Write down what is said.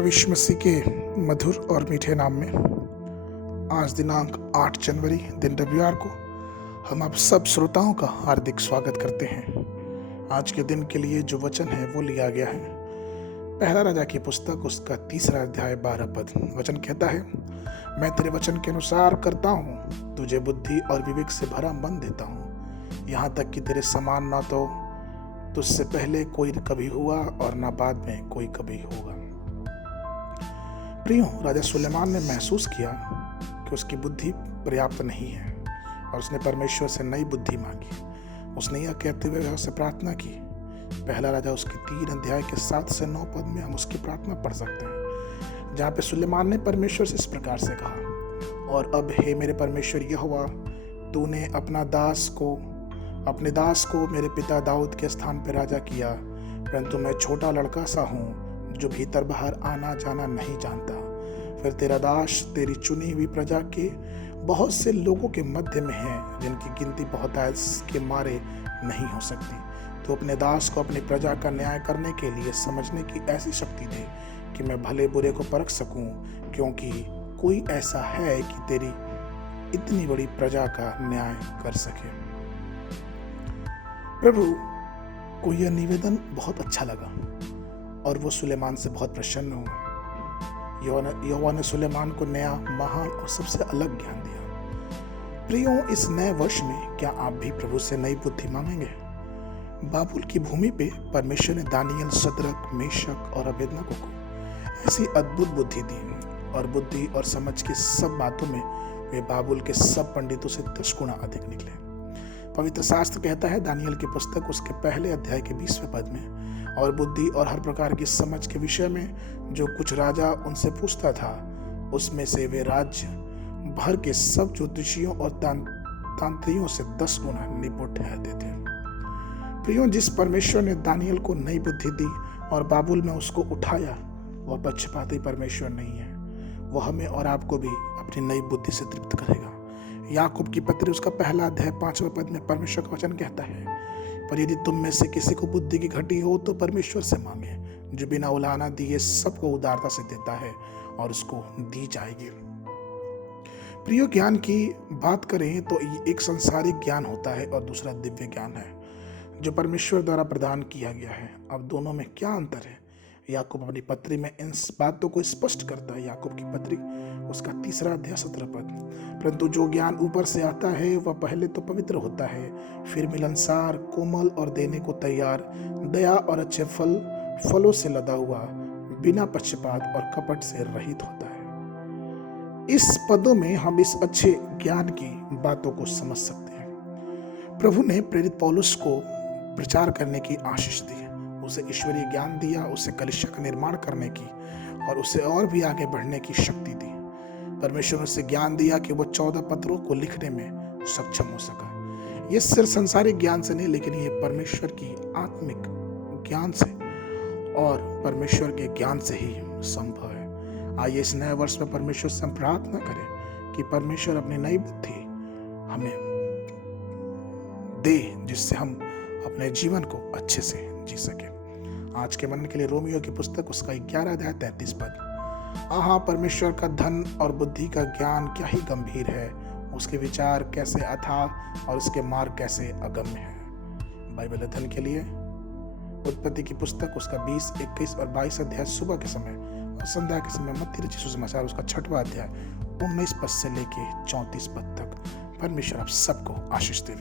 प्रभु यीशु मसीह के मधुर और मीठे नाम में आज दिनांक 8 जनवरी दिन रविवार को हम आप सब श्रोताओं का हार्दिक स्वागत करते हैं। आज के दिन के लिए जो वचन है वो लिया गया है पहला राजा की पुस्तक उसका 3 अध्याय 12 पद। वचन कहता है, मैं तेरे वचन के अनुसार करता हूँ, तुझे बुद्धि और विवेक से भरा मन देता हूँ, यहाँ तक कि तेरे समान ना तो तुझसे पहले कोई कभी हुआ और ना बाद में कोई कभी होगा। प्रियो, राजा सुलेमान ने महसूस किया कि उसकी बुद्धि पर्याप्त नहीं है और उसने परमेश्वर से नई बुद्धि मांगी। उसने यह कहते हुए उससे प्रार्थना की। पहला राजा उसके 3 अध्याय के 7 से 9 पद में हम उसकी प्रार्थना पढ़ सकते हैं, जहाँ पे सुलेमान ने परमेश्वर से इस प्रकार से कहा, और अब हे मेरे परमेश्वर यहोवा, तूने अपने दास को मेरे पिता दाऊद के स्थान पर राजा किया, परंतु मैं छोटा लड़का सा हूँ जो भीतर बाहर आना जाना नहीं जानता। फिर तेरा दास तेरी चुनी हुई प्रजा के बहुत से लोगों के मध्य में है, जिनकी गिनती बहुतायत के मारे नहीं हो सकती। तो अपने दास को अपनी प्रजा का न्याय करने के लिए समझने की ऐसी शक्ति दे कि मैं भले बुरे को परख सकूं, क्योंकि कोई ऐसा है कि तेरी इतनी बड़ी प्रजा का न्याय कर सके। प्रभु को यह निवेदन बहुत अच्छा लगा और वो सुलेमान से बहुत प्रसन्न हुआ। यहोवा ने सुलेमान को नया, महान और सबसे अलग ज्ञान दिया। प्रियो, इस नए वर्ष में क्या आप भी प्रभु से नई बुद्धि मांगेंगे? बाबुल की भूमि पे परमेश्वर ने दानियल, शद्रक, मेशक और अबेदनगो को ऐसी अद्भुत बुद्धि दी और बुद्धि और समझ की सब बातों में वे बाबुल के सब पंडितों से 10 गुना अधिक निकले। पवित्र शास्त्र कहता है, दानियल की पुस्तक उसके पहले अध्याय के 20वें पद में, और बुद्धि और हर प्रकार की समझ के विषय में जो कुछ राजा उनसे पूछता था, उसमें से वे राज्य भर के सब ज्योतिषियों और तांत्रियों से 10 गुना निपुण ठहरते थे। प्रियो, जिस परमेश्वर ने दानियल को नई बुद्धि दी और बाबुल में उसको उठाया, वह पक्षपाती परमेश्वर नहीं है। वह हमें और आपको भी अपनी नई बुद्धि से तृप्त करेगा। याकूब की पत्री उसका पहला अध्याय 5वें पद में परमेश्वर का वचन कहता है, पर यदि तुम में से किसी को बुद्धि की घटी हो तो परमेश्वर से मांगे, जो बिना उलाहना दिए सबको उदारता से देता है और उसको दी जाएगी। प्रिय, ज्ञान की बात करें तो एक संसारिक ज्ञान होता है और दूसरा दिव्य ज्ञान है जो परमेश्वर द्वारा प्रदान किया गया है। अब दोनों में क्या अंतर है? याकूब अपनी पत्री में इन बातों को स्पष्ट करता है। याकूब की पत्री उसका 3 अध्याय 17 पद, परंतु जो ज्ञान ऊपर से आता है वह पहले तो पवित्र होता है, फिर मिलनसार, कोमल और देने को तैयार, दया और अच्छे फलों से लदा हुआ, बिना पक्षपात और कपट से रहित होता है। इस पदों में हम इस अच्छे ज्ञान की बातों को समझ सकते हैं। प्रभु ने प्रेरित पौलुस को प्रचार करने की आशीष दी, उसे ईश्वरीय ज्ञान दिया, उसे कलीसिया का निर्माण करने की और उसे और भी आगे बढ़ने की शक्ति दी। परमेश्वर ने उसे ज्ञान दिया कि वो 14 पत्रों को लिखने में सक्षम हो सका। ये सिर्फ संसारिक ज्ञान से नहीं, लेकिन ये परमेश्वर की आत्मिक ज्ञान से और परमेश्वर के ज्ञान से ही संभव है। आइए इस नए वर्ष में परमेश्वर से हम प्रार्थना करें कि परमेश्वर अपनी नई बुद्धि हमें दे, जिससे हम अपने जीवन को अच्छे से जी सके। आज के मन के लिए रोमियो की पुस्तक उसका 11 अध्याय 33 पद, आहा, परमेश्वर का धन और बुद्धि का ज्ञान क्या ही गंभीर है, उसके विचार कैसे अथाह और उसके मार्ग कैसे अगम्य है। बाइबल अध्ययन के लिए उत्पत्ति की पुस्तक उसका 20, 21 और 22 अध्याय सुबह के समय और संध्या के समय, मत्ती रचित सुसमाचार उसका 6वां अध्याय 19 पद से लेके 34 पद तक। परमेश्वर आप सबको आशीष दे।